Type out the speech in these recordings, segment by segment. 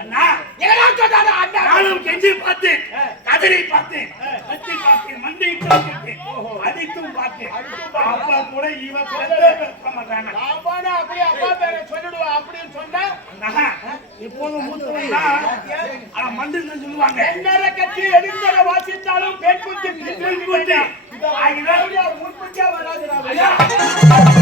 அண்ணா என்னடா சொன்னாரு அண்ணா? நானும் கெஞ்சி பார்த்தேன் பார்த்தேன் கத்தி பார்த்தேன் மண்டையிட்டு பார்த்தேன் அடித்தும் பார்த்தேன். அப்பா கூட இவ பேச மாட்டாங்க நான் போனா அப்படியே அப்பா பேரை சொல்லிடுவேன் அப்படின்னு சொன்னா அண்ணா இப்போதும் மூத்தவன்? மண்டுன்னு சொல்லுவாங்க. எண்ணரை கட்டி எரிஞ்சர வாசித்தாலும் பெண் குட்டி பெண் வராது.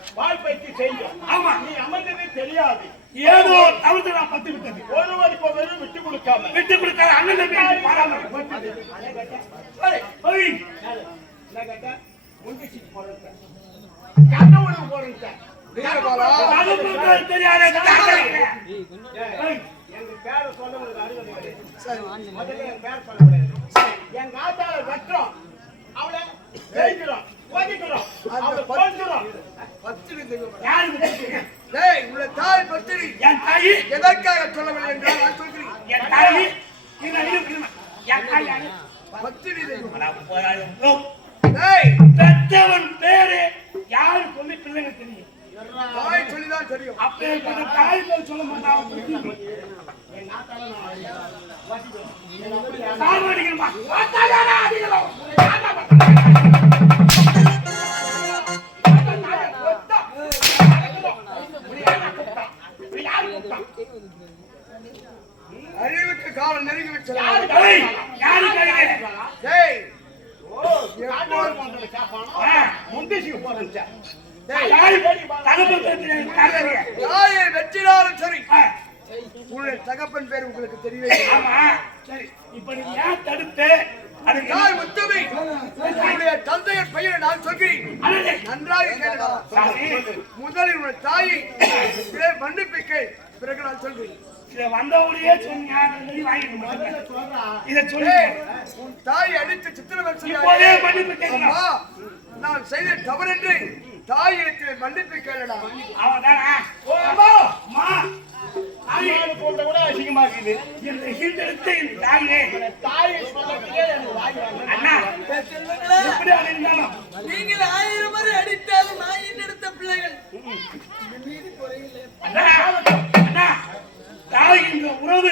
பயிற்சி செய்தோம். ஆமா. நீ அமர்ந்தது தெரியாது ஏதோ தவிர்த்து நான் பத்து விட்டது ஒருவர் விட்டு கொடுக்காம விட்டு கொடுக்காத அண்ணன் தம்பி என்று பாராமல் ஏய், ஏய், என்ன கேட்ட? முண்டி சீட்டு போடுறேன். கண்ணை உனக்கு போடுறேன். தடுப்புக்கு தெரியாத எங்க பேரை சொல்ல. முதல்ல என் பேரை சொல்லக்கூடாது. எங்க ஆத்தால வெட்டுறோம். அவளை ஜெயிக்கிறோம். உள்ள தாய் பத்திரி. என் தாயி? எதற்காக சொல்லவில்லை என்றால் நான் சொல்கிறேன். என் தாயி. என் தாய்? பத்திரி தெய்வம் பேரு யாரு சொல்லி பிள்ளைங்க தெரியும்? தாய் சொல்லிதான் தெரியும். அப்பேற்பட்ட தாய் பேர் சொல்ல ஆத்தால வெற்றினாலும் சரி உன்னுடைய தகப்பன் பேர் உங்களுக்கு தெரியவே. ஆமா சரி இப்ப நீ ஏன் தடுத்து முத்துமை தந்தையர் பெயரை நான் சொல்கிறேன். நன்றாக கேட்கலாம் முதலில் உன்னுடைய தாயை இதே மன்னிப்பு கேள் பிறகு நான் சொல்கிறேன். இத சொல்லி. உன் தாயை அடித்து சித்திரவதை இப்போதே. மன்னிப்பு கேட்கலாம் நான் செய்த தவறென்று தாய் இடத்திலே மன்னிப்பு கேளடா. அவதானா அம்மா. அம்மா! அசிங்கமா இருக்குது. இந்த ஹிண்டெடுத்து இந்த தாயே. வரல. அண்ணா எப்படி நீங்கள் ஆயிரம் முறை அடித்தாலும் நான் எடுத்த பிள்ளைகள். அண்ணா தாய் என்ற உறவு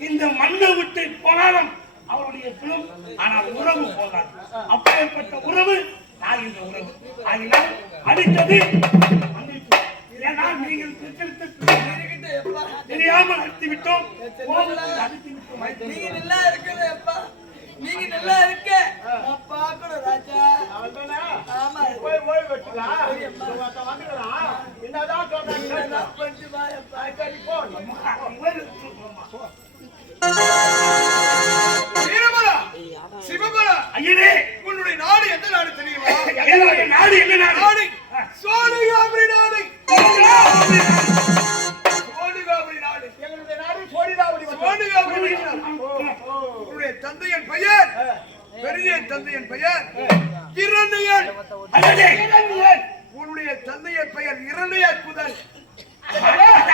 இந்த மண்ணை விட்டு போனாலும் அவருடைய பிணம் ஆனால் உறவு போகாது அப்பேற்பட்ட உறவு தாய் என்ற உறவு ஆகினால் அடித்தது மன்னிப்பு. ஏனால் நீங்கள் பெற்றெடுத்த பிள்ளைகள் எப்பா தெரியாமல் விட்டோம் விட்டோம் நீங்க நல்லா இருக்கிற அப்பா நீங்க நல்லா இருக்க ராஜா? ஆமா போய். என்னதான் சொல்றாங்க? நான் பண்ணி வாயப்பா சரி, போ. வீரமலா சிவமலா ஐயனே உன்னுடைய நாடு எந்த நாடு தெரியுமா நாடு என்ன நாடு தந்தையின் பெயர். பெரிய தந்தையின் பெயர். இரண்யன் அடடே, உன்னுடைய தந்தையின் பெயர் இரண்யாக்குதல் இரண்யாக்குதல்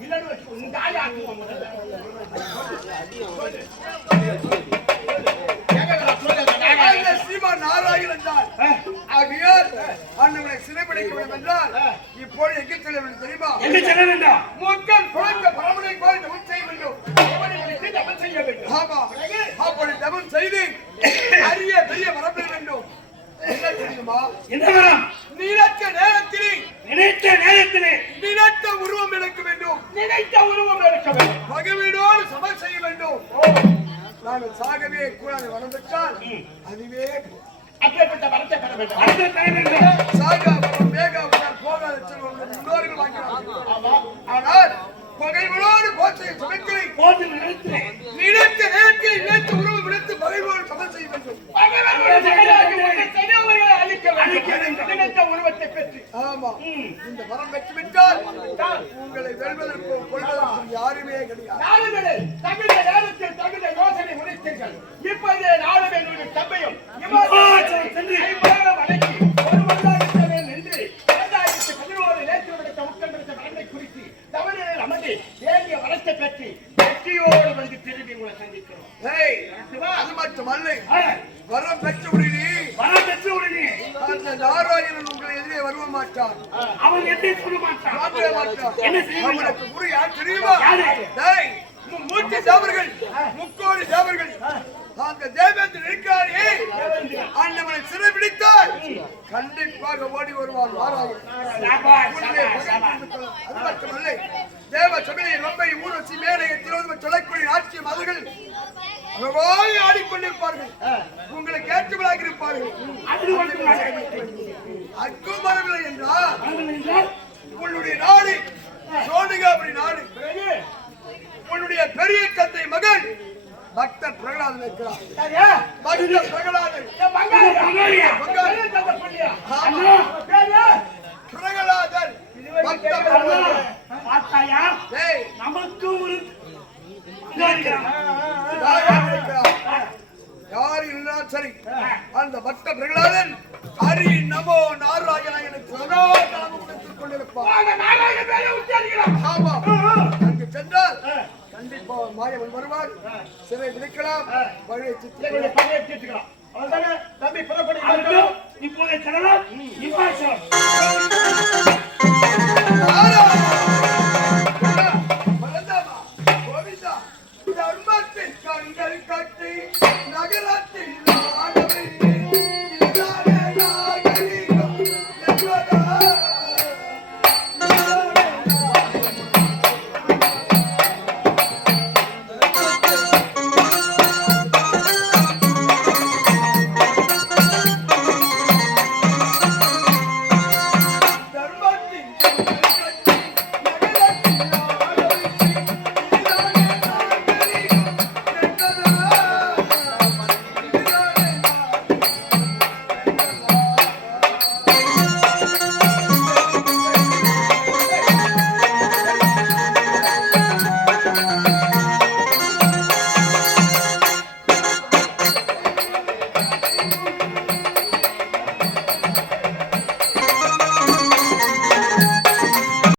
இல்லைன்னு வச்சுக்கோ, உன் தாலி ஆக்கிடுவான் முதல்ல. சொல்லு. நாராயணன் தான் அண்ணவனை வேண்டும் என்றால் இப்போது எங்கே செல்ல வேண்டும் தெரியுமா செல்ல வேண்டாம் மக்கள் பரமனை தவம் செய்ய வேண்டும் தவம் செய்ய வேண்டும் ஆமா அப்படி தவம் செய்து அரிய பெரிய வரம் வேண்டும் என்ன தெரியுமா என்ன வரம் நினைத்த நேரத்தில் நினைத்த நேரத்திலே நினைத்த உருவம் எடுக்க வேண்டும் நினைத்த உருவம் எடுக்க வேண்டும் பகவனோடு சமம் செய்ய வேண்டும் நாங்கள் சாகவே கூடாது. பெற்றால் அதுவே போதும். அப்பேற்பட்ட வரத்தை பெற வேண்டும். அடுத்த பெற வேண்டும். சாகா வரம் வேகா வரம் போகாத செல்வம் முன்னோர்கள் வாங்கினார்கள் ஆனால் பகைவனோடு கோச்சையை சமைக்கலை போது நினைத்தேன் நினைத்த நேரத்தில் நினைத்த உருவம் எடுத்து பகைவனோடு சமம் செய்ய வேண்டும். பகைவனுடைய செயலாகி உன்னை செய்தவர்களை அழிக்க வேண்டும். நினைத்த உருவத்தை பெற்று. ஆமா. இந்த வரம் பெற்று விட்டால் உங்களை வெல்வதற்கோ கொள்வதற்கோ யாருமே கிடையாது. அது மட்டுமல்ல வரம் பெற்ற உடனே வரம் பெற்ற உடனே அந்த நாராயணன் உங்களை எதிரே வருவ மாட்டான். அவன் என்ன சொல்ல மாட்டான். மாற்றவே மாட்டான். என்ன செய்ய வேண்டும்? அவனுக்கு குரு யார்? தெரியுமா? டேய், மூர்த்தி தேவர்கள். முக்கோடி தேவர்கள். அந்த தேவேந்திரன் இருக்காரே அண்ணவனை சிறைபிடித்தால் கண்டிப்பாக ஓடி வருவான் அது மட்டுமல்ல தேவ சபையை ரொம்ப ஊரசி மேலே திருவதும சொல்லக்கூடிய ஆட்சி அழகாய் ஆடிக்கொண்டிருப்பார்கள். உங்களுக்கு ஏற்றவர்களாக இருப்பார்கள். அக்கும் வரவில்லை என்றால் உன்னுடைய நாடு சோனிகாபுரி நாடு உன்னுடைய பெரிய தந்தை மகன் பக்தர் பிரகலாதன் இருக்கிறார்? பக்தர் பிரகலாதன். ஹரி நமோ நாராயண எனக்கு சதா காலம் கொடுத்துக் கொண்டிருப்பார். ஆமா. அங்கு சென்றால் கண்டிப்பா மாயவன் வருவார். சிறை பிடிக்கலாம் வழியை சுற்றி எங்களுடைய பங்கையை தீர்த்துக்கலாம். அவ்வளவுதானே? தம்பி. அதற்கு இப்போது செல்லலாம் இம்மாசம்